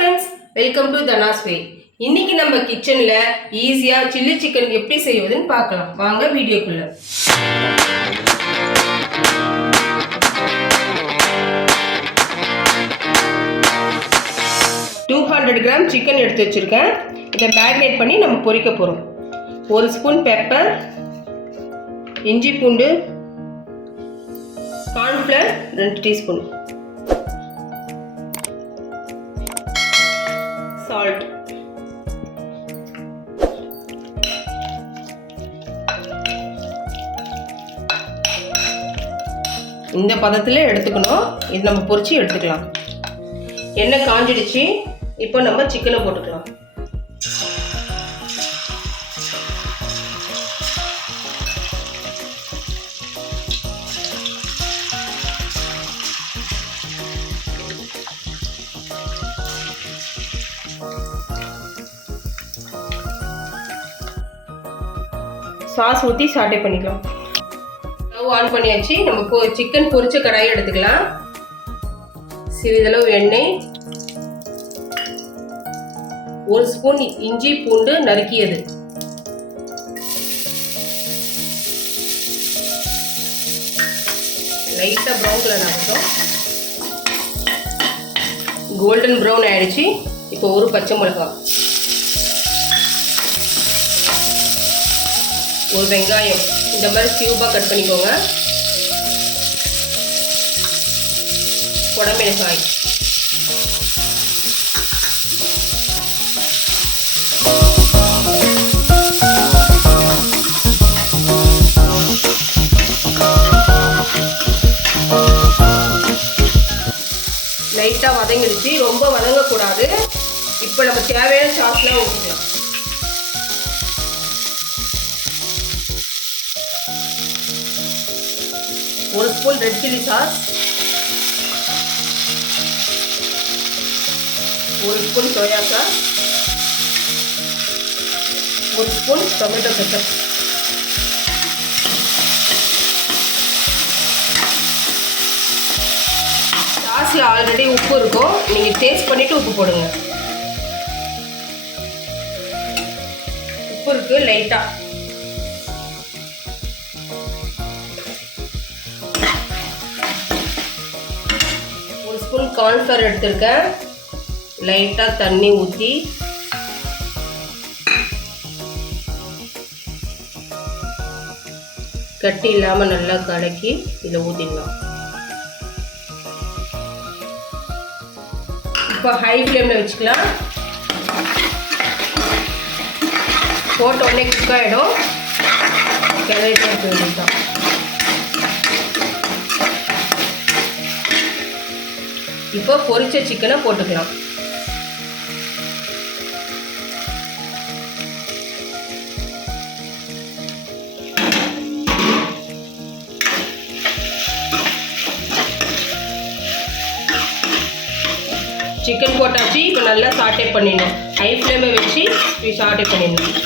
friends, welcome to Dhana's Way. இன்னைக்கு நம்ம கிச்சன்ல ஈஸியா சில்லி சிக்கன் எப்படி செய்வதுன்னு பார்க்கலாம். வாங்க வீடியோக்குள்ள. 200 கிராம் சிக்கன் எடுத்து வச்சிருக்கேன். இதை மேரினேட் பண்ணி நம்ம பொரிக்க போறோம். 1 ஸ்பூன் பெப்பர், இஞ்சி பூண்டு, கார்ன்ஃப்ளவர் 2 டீஸ்பூன், சால்ட், இந்த பதத்தில் எடுத்துக்கணும். இது நம்ம பொரிச்சு எடுத்துக்கலாம். எண்ணெய் காஞ்சிடுச்சு. இப்போ நம்ம சிக்கனை போட்டுக்கலாம். சாஸ் ஊற்றி சாட்டே பண்ணிக்கலாம். ஸ்டவ் ஆன் பண்ணியாச்சு. நம்ம சிக்கன் பொரிச்ச கடாயை எடுத்துக்கலாம். சிறிதளவு எண்ணெய், 1 ஸ்பூன் இஞ்சி பூண்டு நறுக்கியது, லைட்டாக ப்ரௌன் கலர் ஆகட்டும். கோல்டன் ப்ரௌன் ஆயிடுச்சு. இப்போ ஒரு பச்சை மிளகாய், ஒரு வெங்காயம் இந்த மாதிரி கியூபாக கட் பண்ணிக்கோங்க. குடமிளகாய், லைட்டாக வதங்கிடுச்சு. ரொம்ப வதங்கக்கூடாது. இப்போ நம்ம தேவையான சாஸ்லாம் ஊற்றிக்கலாம். ஒரு spoon red chilli sauce, 1 spoon soya sauce, 1 spoon tomato ketchup, சாஸில் ஆல்ரெடி உப்பு இருக்கும். நீங்கள் டேஸ்ட் பண்ணிவிட்டு உப்பு போடுங்க. உப்பு இருக்குது லைட்டாக. ஸ்பூன் கார்ன்ஃப்ளவர் எடுத்திருக்கேன். லைட்டாக தண்ணி ஊற்றி கட்டி இல்லாமல் நல்லா கலக்கி இதில் ஊற்றிடலாம். இப்போ ஹை ஃப்ளேமில் வச்சுக்கலாம். போட்ட உடனே குக் ஆகிடும். கிளறிட்டு இருக்க வேண்டியதுதான். இப்போ பொரிச்ச சிக்கனை போட்டுக்கலாம். சிக்கன் போட்டாச்சு. இப்போ நல்லா சாட்டே பண்ணிடணும். ஹை ஃப்ளேமை வச்சு சாட்டே பண்ணிடணும்.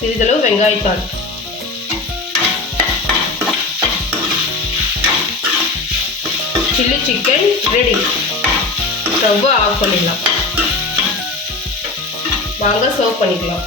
சிறிதளவு வெங்காயத்தாள், chilli chicken ready. Stove off பண்ணிடலாம். வாங்க சர்வ் பண்ணிக்கலாம்.